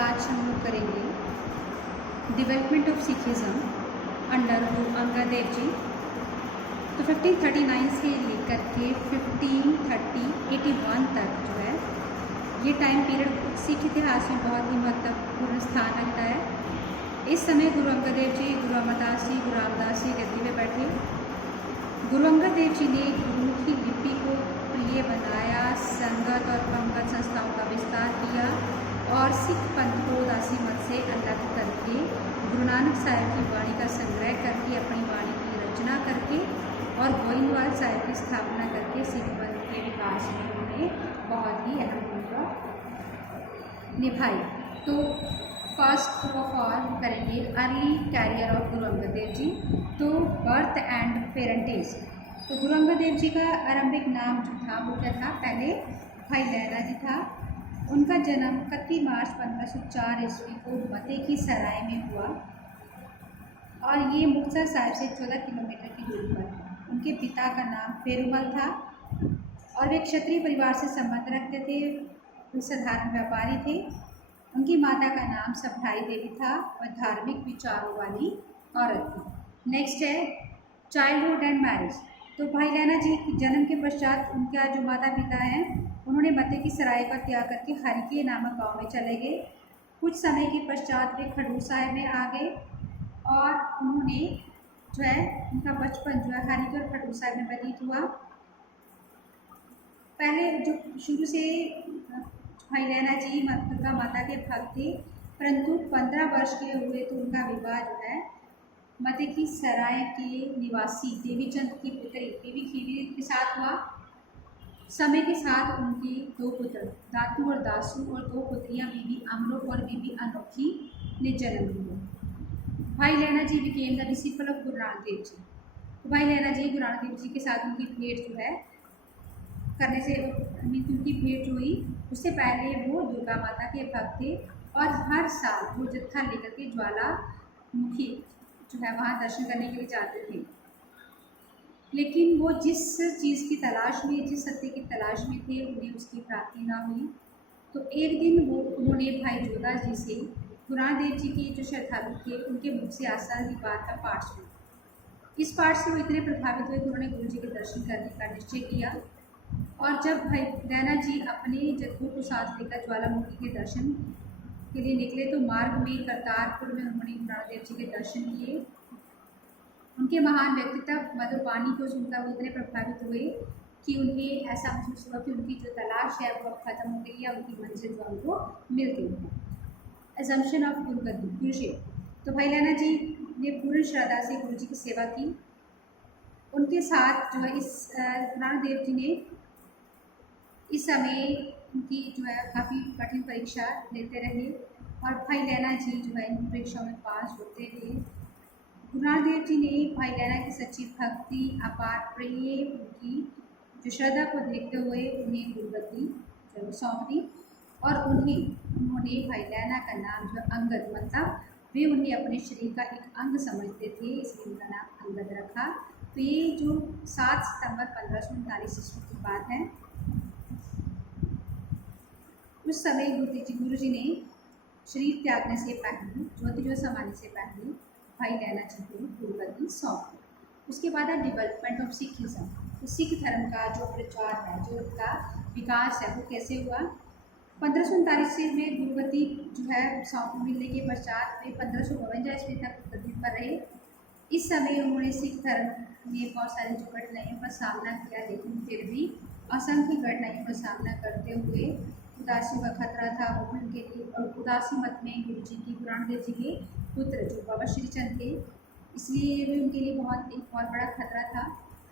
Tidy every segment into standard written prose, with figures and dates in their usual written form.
आज हम लोग करेंगे development of Sikhism under Guru Angad Dev ji. तो 1539 से लेकर के 1581 तक जो है ये टाइम पीरियड सिख इतिहास में बहुत ही महत्वपूर्ण स्थान रखता है। इस समय गुरु अंगद देव जी, गुरु अमरदास जी, गुरु रामदास जी गद्दी में बैठे। गुरु अंगद देव जी ने गुरुमुखी लिपि को प्रिय बनाया, संगत और पंगत संस्थाओं का विस्तार किया और सिख पंथ को उदासी मत से अलग करके गुरु नानक साहिब की वाणी का संग्रह करके अपनी वाणी की रचना करके और गोइंदवाल साहिब की स्थापना करके सिख पंथ के विकास में उन्होंने बहुत ही अहम भूमिका निभाई। तो फर्स्ट ऑफ ऑल हम करेंगे early carrier of Guru Angad Dev ji. तो बर्थ एंड पेरेंटेज। तो गुरु अंगद देव जी का आरंभिक नाम जो था वो क्या था? पहले भाई लहरा जी था। उनका जन्म 31 मार्च 1504 ईस्वी को मते की सराय में हुआ और ये मुक्तसर साहिब से 14 किलोमीटर की दूरी पर था। उनके पिता का नाम फेरुमल था और वे क्षत्रिय परिवार से संबंध रखते थे। वे साधारण व्यापारी थे। उनकी माता का नाम सबधारी देवी था और धार्मिक विचारों वाली औरत थी। नेक्स्ट है चाइल्डहुड एंड मैरिज। तो भाई लहना जी के जन्म के पश्चात उनका जो माता पिता हैं उन्होंने मते की सराय का त्याग करके हरिके नामक गांव में चले गए। कुछ समय के पश्चात वे खडूर साहिब में आ गए और उन्होंने जो है उनका बचपन जो है हरिके और खडूर साहिब में व्यतीत हुआ। पहले जो शुरू से भाई लहना जी दुर्गा माता के भक्त थे, परंतु 15 वर्ष के हुए तो उनका विवाह जो है मते की सराय के निवासी देवीचंद की पुत्री देवी खीवी के साथ हुआ। समय के साथ उनके 2 पुत्र दातू और दासू और 2 पुत्रियां बीबी अमरो और बीबी अनोखी ने जन्म लिया। भाई लहना जी became the disciple of Guru Nanak Dev ji. तो भाई लहना जी गुरु नानक देव जी के साथ उनकी भेंट जो है करने से उनकी भेंट जो हुई उससे पहले वो दुर्गा माता के भक्त थे और हर साल वो जत्था लेकर के ज्वालामुखी जो है वहाँ दर्शन करने के लिए जाते थे। लेकिन वो जिस चीज़ की तलाश में, जिस सत्य की तलाश में थे, उन्हें उसकी प्राप्ति ना हुई। तो एक दिन वो उन्होंने भाई जोधा जी से गुरु नानक देव जी की जो श्रद्धालु थे उनके मुख से आस्था की बात का पाठ सुना। इस पाठ से वो इतने प्रभावित हुए कि उन्होंने गुरु जी के दर्शन करने का निश्चय किया और जब भाई लहना जी अपने जत्थों को साथ लेकर ज्वालामुखी के दर्शन के लिए निकले तो मार्ग में करतारपुर में उन्होंने गुरु नानक देव जी के दर्शन किए। उनके महान व्यक्तित्व मधुबानी को सुनकर वो इतने प्रभावित हुए कि उन्हें ऐसा महसूस हुआ कि उनकी जो तलाश है वो अब खत्म हो गई है, उनकी मंजिल जो उनको मिल गई है। Assumption of guruship. तो भाई लहना जी ने पूर्ण श्रद्धा से गुरु जी की सेवा की। उनके साथ जो है इस गुरु नानक देव जी ने इस समय उनकी जो है काफ़ी कठिन परीक्षा लेते रहे और भाई लहना जी जो है इन परीक्षाओं में पास होते रहे। गुरु नानक देव जी ने भाई लहना की सच्ची भक्ति, अपार प्रेम, उनकी जो श्रद्धा को देखते हुए उन्हें गुरुगद्दी जो सौंप दी और उन्होंने भाई लहना का नाम जो अंगद मतलब वे उन्हें अपने शरीर का एक अंग समझते थे, इसलिए उनका नाम अंगद रखा। तो ये जो 7 सितंबर 1539 ईस्वी की बात है। उस समय गुरु जी ने शरीर त्यागने से पहले, ज्योति समाने से पहले भाई लहना जी को गुरुगद्दी सौंप दी। उसके बाद है डेवलपमेंट ऑफ सिखिज़्म। तो सिख धर्म का जो प्रचार है, जो उसका विकास है वो कैसे हुआ? 1539 में गुरुगद्दी जो है सौंप मिलने के पश्चात वे 1552 ईस्वी तक गद्दी पर रहे। इस समय उन्होंने सिख धर्म में बहुत सारी जो कठिनाइयों का सामना किया, लेकिन फिर भी असंख्य कठिनाइयों का सामना करते हुए उदासियों का खतरा था उनके लिए। और उदासी मत में गुरु जी की गुरु नानक देव जी के पुत्र जो बाबा श्रीचंद थे, इसलिए ये भी उनके लिए एक बहुत बड़ा खतरा था।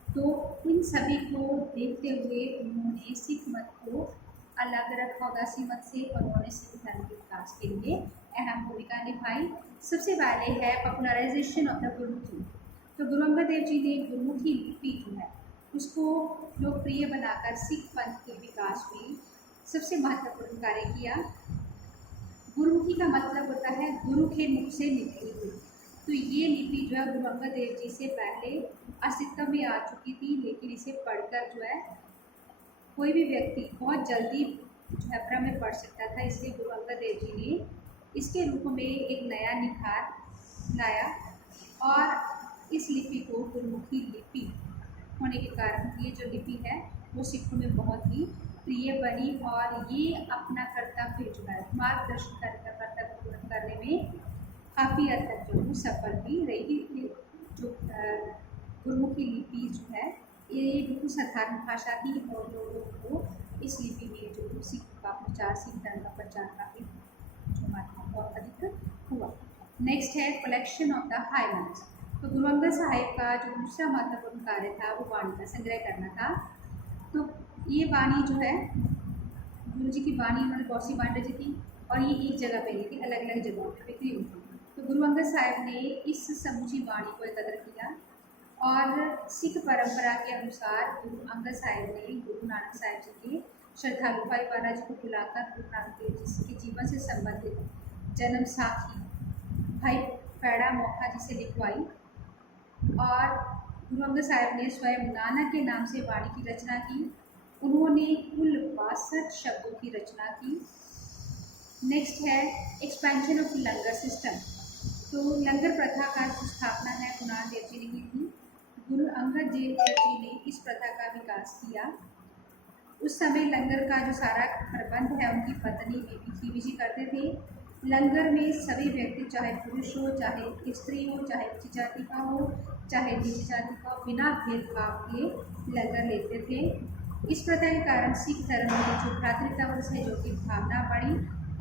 तो इन सभी को देखते हुए उन्होंने सिख मत को अलग रखा उदासी मत से और उन्होंने सिख धर्म के विकास के लिए अहम भूमिका निभाई। सबसे पहले है पॉपुलराइजेशन ऑफ द गुरुमुखी। तो गुरु अंगद देव जी ने गुरुमुखी लिपि जो है उसको लोकप्रिय बनाकर सिख पंथ के विकास में सबसे महत्वपूर्ण कार्य किया। गुरुमुखी का मतलब होता है गुरु के मुख से निकली हुई। तो ये लिपि जो है गुरु अंगद देव जी से पहले अस्तित्व में आ चुकी थी, लेकिन इसे पढ़कर जो है कोई भी व्यक्ति बहुत जल्दी जो है भ्रम में पढ़ सकता था। इसलिए गुरु अंगद देव जी ने इसके रूप में एक नया निखार लाया और इस लिपि को गुरुमुखी लिपि होने के कारण ये जो लिपि है वो सिखों में बहुत ही प्रिय बनी और ये अपना कर्तव्य जो है मार्गदर्शन कर्तव्य पूर्ण करने में काफ़ी हद तक जो है सफल भी रही। जो गुरुमुखी लिपि जो है ये बिल्कुल साधारण भाषा थी और लोगों को इस लिपि में जो सिख का प्रचार, सिख धर्म का प्रचार काफ़ी जो मात्रा बहुत अधिक हुआ। नेक्स्ट है कलेक्शन ऑफ द हाइमंड्स। तो गुरु अंगद साहिब का जो दूसरा महत्वपूर्ण कार्य था वो वाणी का संग्रह करना था। तो ये वाणी जो है गुरु जी की वाणी उन्होंने बहुत सी बांट रची थी और ये एक जगह पे नहीं थी, अलग अलग जगहों पर बिखरी हुई थी। तो गुरु अंगद साहिब ने इस समूची वाणी को एकत्र किया और सिख परंपरा के अनुसार गुरु अंगद साहिब ने गुरु नानक साहिब जी के श्रद्धालु भाई बाला जी को बुलाकर गुरु नानक देव जी के जीवन से संबंधित जन्म साखी भाई पैड़ा मोखा जी से लिखवाई और गुरु अंगद साहिब ने स्वयं नानक के नाम से वाणी की रचना की। उन्होंने कुल 62 शब्दों की रचना की। नेक्स्ट है एक्सपेंशन ऑफ लंगर सिस्टम। तो लंगर प्रथा का जो स्थापना है गुरु नानक देव जी ने की थी। गुरु अंगद देव जी ने इस प्रथा का विकास किया। उस समय लंगर का जो सारा प्रबंध है उनकी पत्नी बीबी जी करते थे। लंगर में सभी व्यक्ति चाहे पुरुष हो, चाहे स्त्री हो, चाहे उच्च जाति का हो, चाहे नीच जाति का हो, बिना भेदभाव के लंगर लेते थे। इस प्रथा के कारण सिख धर्म में जो भ्रातृत्व और सहयोग की भावना बढ़ी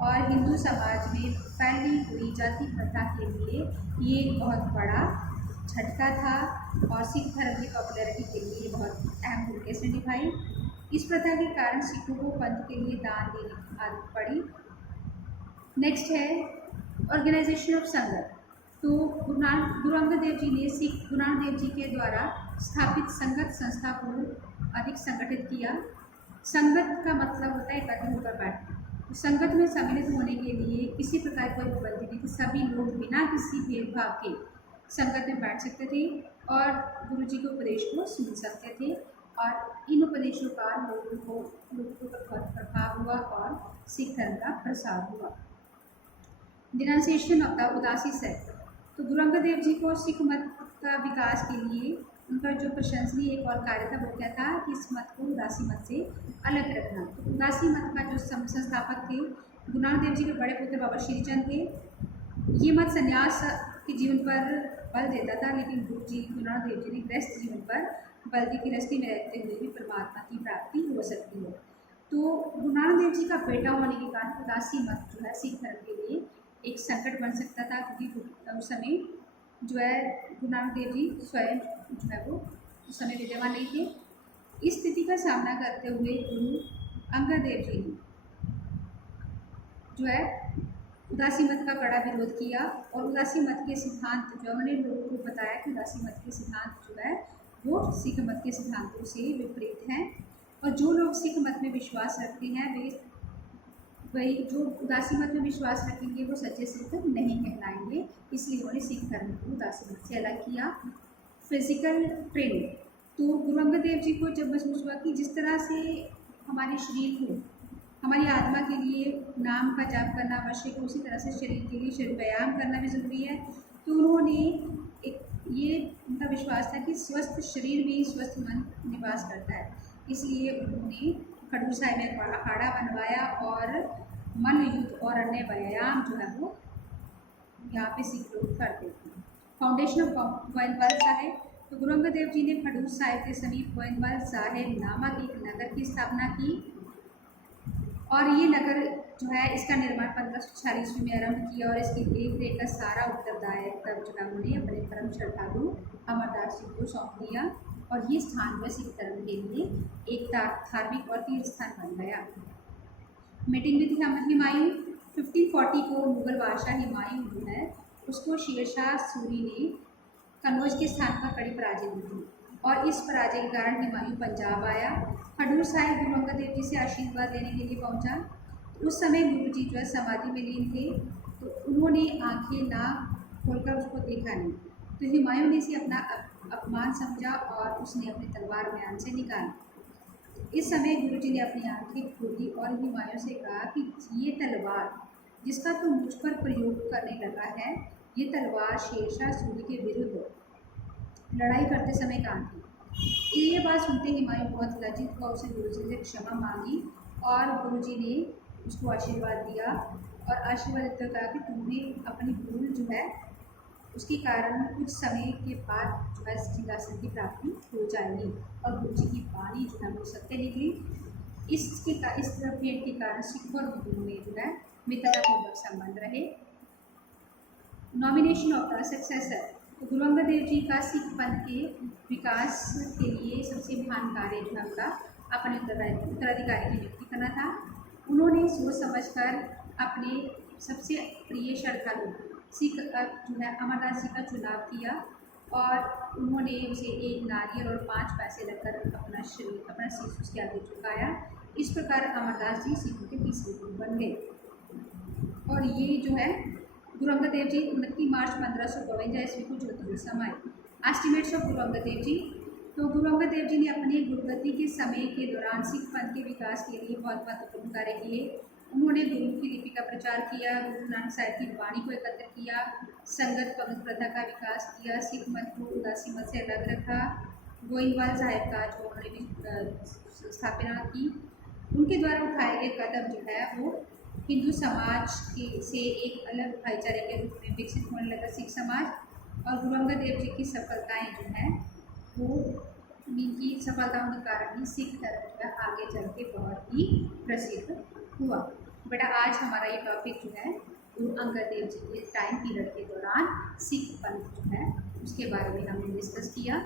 और हिंदू समाज में फैली हुई जाति प्रथा के लिए ये बहुत बड़ा झटका था और सिख धर्म की पॉपुलैरिटी के लिए बहुत अहम भूमिका से निभाई। इस प्रथा के कारण सिखों को पंथ के लिए दान देने की आदत पड़ी। नेक्स्ट है ऑर्गेनाइजेशन ऑफ संगत। तो गुरु अंगद देव जी ने सिख गुरु नानक देव जी के द्वारा स्थापित संगत संस्था को अधिक संगठित किया। संगत का मतलब होता है एकत्र होकर बैठना। संगत में सम्मिलित होने के लिए किसी प्रकार कोई पाबंदी नहीं थी, सभी लोग बिना किसी भेदभाव के संगत में बैठ सकते थे और गुरु जी के उपदेश को सुन सकते थे और इन उपदेशों का लोगों पर बहुत प्रभाव हुआ और सिख धर्म का प्रसार हुआ। डिनाउंसिएशन ऑफ द उदासी सेक्ट। तो गुरु अंगद देव जी को सिख मत का विकास के लिए उनका जो प्रशंसनीय एक और कार्य था वो क्या था कि इस मत को उदासी मत से अलग रखना। तो उदासी मत का जो संस्थापक थे गुरु नानक देव जी के बड़े पुत्र बाबा श्रीचंद थे। ये मत संन्यास के जीवन पर बल देता था, लेकिन गुरु नानक देव जी ने गृहस्थ जीवन पर बल दी कि गृहस्थी में रहते हुए भी परमात्मा की प्राप्ति हो सकती है। तो गुरु नानक देव जी का बेटा होने के कारण उदासी मत जो है सिख धर्म के लिए एक संकट बन सकता था, क्योंकि उस समय जो है गुरु नानक देव जी स्वयं जो है वो उस समय विद्यमान नहीं थे। इस स्थिति का सामना करते हुए गुरु अंगद देव जी ने जो है उदासी मत का कड़ा विरोध किया और उदासी मत के सिद्धांत जो उन्होंने लोगों को बताया कि उदासी मत के सिद्धांत जो है वो सिख मत के सिद्धांतों से विपरीत हैं और जो लोग सिख मत में विश्वास रखते हैं वे वही जो उदासी मत में विश्वास रखेंगे वो सच्चे सिख नहीं कहलाएंगे। इसलिए उन्होंने सिख धर्म को उदासी मत से अलग किया। Physical training. तो गुरु अंगद देव जी को जब महसूस हुआ कि जिस तरह से हमारे शरीर को हमारी आत्मा के लिए नाम का जाप करना आवश्यक है, उसी तरह से शरीर के लिए शरीर व्यायाम करना भी ज़रूरी है। तो उन्होंने ये उनका विश्वास था कि स्वस्थ शरीर में ही स्वस्थ मन निवास करता है। इसलिए उन्होंने खडूर साहिब में अखाड़ा बनवाया और मन युद्ध और अन्य व्यायाम जो है वो यहाँ पे सिख लोग करते थे। Foundation of Goindwal Sahib. तो गुरु अंगद देव जी ने खडूर साहिब के समीप गोइंदवाल साहिब नामक एक नगर की स्थापना की और ये नगर जो है इसका निर्माण 1546 में आरंभ किया और इसकी देख रेख का सारा उत्तरदायित्व जो है उन्होंने अपने परम श्रद्धालु अमरदास जी को सौंप दिया और ये स्थान में सिख धर्म के लिए एक धार्मिक और तीर्थ स्थान बन गया। Meeting with Humayun. 1540 को मुगल बादशाह हुमायूं जो है उसको शेरशाह सूरी ने कन्नौज के स्थान पर कड़ी पराजय दी थी और इस पराजय के कारण हुमायूं पंजाब आया। खडूर साहिब गुरु अंगद देव जी से आशीर्वाद लेने के लिए पहुंचा। उस समय गुरु जी जो है समाधि में लीन थे, तो उन्होंने आंखें ना खोलकर उसको देखा नहीं। तो हुमायूं ने इसे अपना अपमान समझा और उसने अपनी तलवार म्यान से निकाली। इस समय गुरु जी ने अपनी आंखें खोली और हुमायूं से कहा कि ये तलवार जिसका तो मुझ पर प्रयोग करने लगा है। ये तलवार शेरशाह सूरी के विरुद्ध लड़ाई करते समय कहाँ थी। ये बात सुनते हुमायूं बहुत लज्जित हुआ, उसने गुरुजी से क्षमा मांगी और गुरुजी ने उसको आशीर्वाद दिया और आशीर्वाद देते कहा कि तुम्हें अपनी भूल जो है उसके कारण कुछ समय के बाद जो है सिंहासन की प्राप्ति हो जाएगी। और गुरुजी की वाणी जो है वो सत्य निकली। इस भेंट के कारण सिख और गुरु में जो है मित्रतापूर्वक संबंध रहे। नॉमिनेशन ऑफ द सक्सेसर, तो गुरु अंगद देव जी का सिख पंथ के विकास के लिए सबसे महान कार्य जो है उनका अपने उत्तराधिकारी की नियुक्ति करना था। उन्होंने सोच समझकर अपने सबसे प्रिय श्रद्धालु सिख जो है अमरदास जी का चुनाव किया और उन्होंने उसे एक नारियल और 5 पैसे लगकर अपना शीश उसके आगे झुकाया। इस प्रकार अमरदास जी सिखों के तीसरे गुरु बन गए। और ये जो है गुरु अंगद देव जी 29 मार्च 1552 ईस्वी को ज्योतिष समाये। एस्टिमेट्स ऑफ गुरु अंगद देव जी, तो गुरु अंगद देव जी ने अपने गुरुगद्दी के समय के दौरान सिख पंथ के विकास के लिए बहुत महत्वपूर्ण कार्य किए। उन्होंने गुरु की लिपि का प्रचार किया, गुरु नानक साहिब की वाणी को एकत्र किया, संगत पंगत प्रथा का विकास किया, सिख मत को उदासी मत से अलग रखा, गोइंदवाल साहिब का जो उन्होंने भी स्थापना की। उनके द्वारा उठाए गए कदम जो है वो हिंदू समाज के से एक अलग भाईचारे के रूप में विकसित होने लगा सिख समाज। और गुरु अंगद देव जी की सफलताएं जो हैं वो इनकी सफलताओं के कारण ही सिख धर्म जो है आगे चल के बहुत ही प्रसिद्ध हुआ। बेटा आज हमारा ये टॉपिक जो है गुरु अंगद देव जी के टाइम पीरियड के दौरान सिख पंथ जो है उसके बारे में हमने डिस्कस किया।